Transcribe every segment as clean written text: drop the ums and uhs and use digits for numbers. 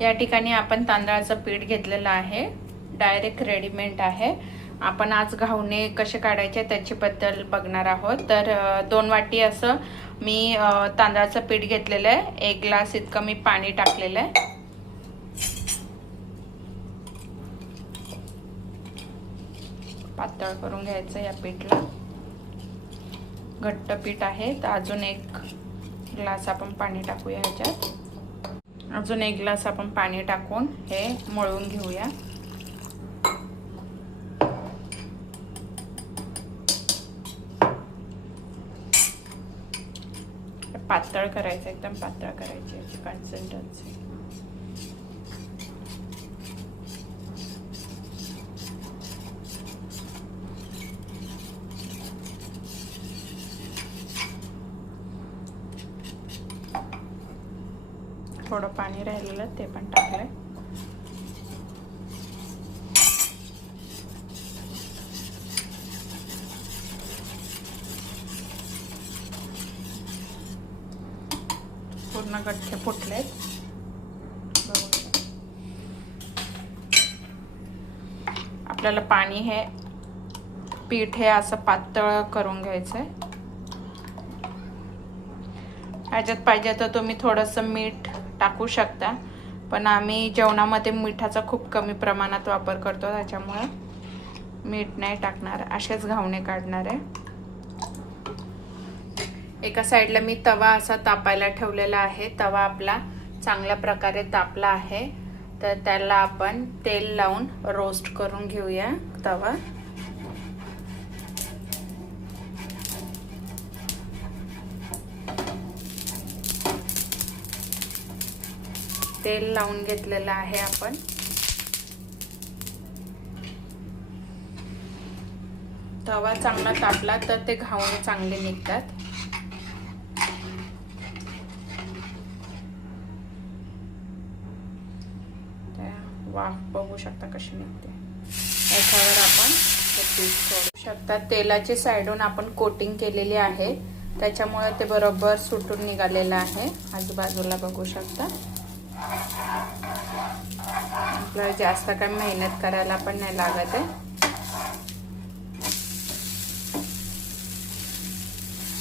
या ठिकाणी आपण तांदळाचं पीठ घेतलेलं आहे, डायरेक्ट रेडीमेड आहे। आपण आज घावणे कसे काढायचे त्याची बद्दल बघणार आहोत। तर 2 वाटी असं मी तांदळाचं पीठ घेतलेलं आहे। 1 ग्लास इतकं मी पाणी टाकलेलं आहे। पातळ करून घ्यायचं या पीठला। घट्ट पीठ आहे तर अजून 1 ग्लास आपण पाणी टाकूया ह्याच्यात। अजून 1 ग्लास आपण पाणी टाकून हे मळून घेऊया। पातळ करायचं, एकदम पातळ करायची याची कन्सिस्टन्सी। थोडं पाणी राहिलेलं ते पण टाकलंय। पूर्ण गठ्ठे फुटलेत। आपल्याला पाणी हे पीठ हे असं पातळ करून घ्यायचंय। ह्याच्यात पाहिजे तर तुम्ही थोडंसं मीठ टाकू शकता, पण आम्ही जेवणामध्ये मिठाचा खूप कमी प्रमाणात वापर करतो, त्याच्यामुळे मीठ नाही टाकणार। असेच घावणे काढणार आहे। एका साईडला मी तवा असा तापायला ठेवलेला आहे। तवा आपला चांगल्या प्रकारे तापला आहे, तर त्याला आपण तेल लावून रोस्ट करून घेऊया तवा। तेल लावून घेतलेलं आहे आपण। तवा चांगला तापला तर ते घावणे चांगले निघतात। वाफ बघू शकता कशी निघते। याच्यावर आपण हे पीठ सोडू शकता। तेलाची साइडून आपण कोटिंग केलेली आहे, त्याच्यामुळे ते बरोबर सुटून निघालेलं आहे। आजूबाजूला बघू शकता। आपल्याला जास्त काही मेहनत करायला पण नाही लागत आहे।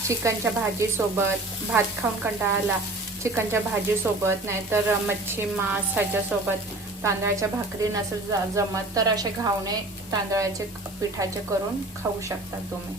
चिकनच्या भाजी सोबत, भात खाऊन कंटाळा चिकनच्या भाजी सोबत, नाहीतर मच्छी मांस ह्याच्या सोबत तांदळाच्या भाकरी नसेल जमत तर असे घावणे तांदळाचे पिठाचे करून खाऊ शकता तुम्ही।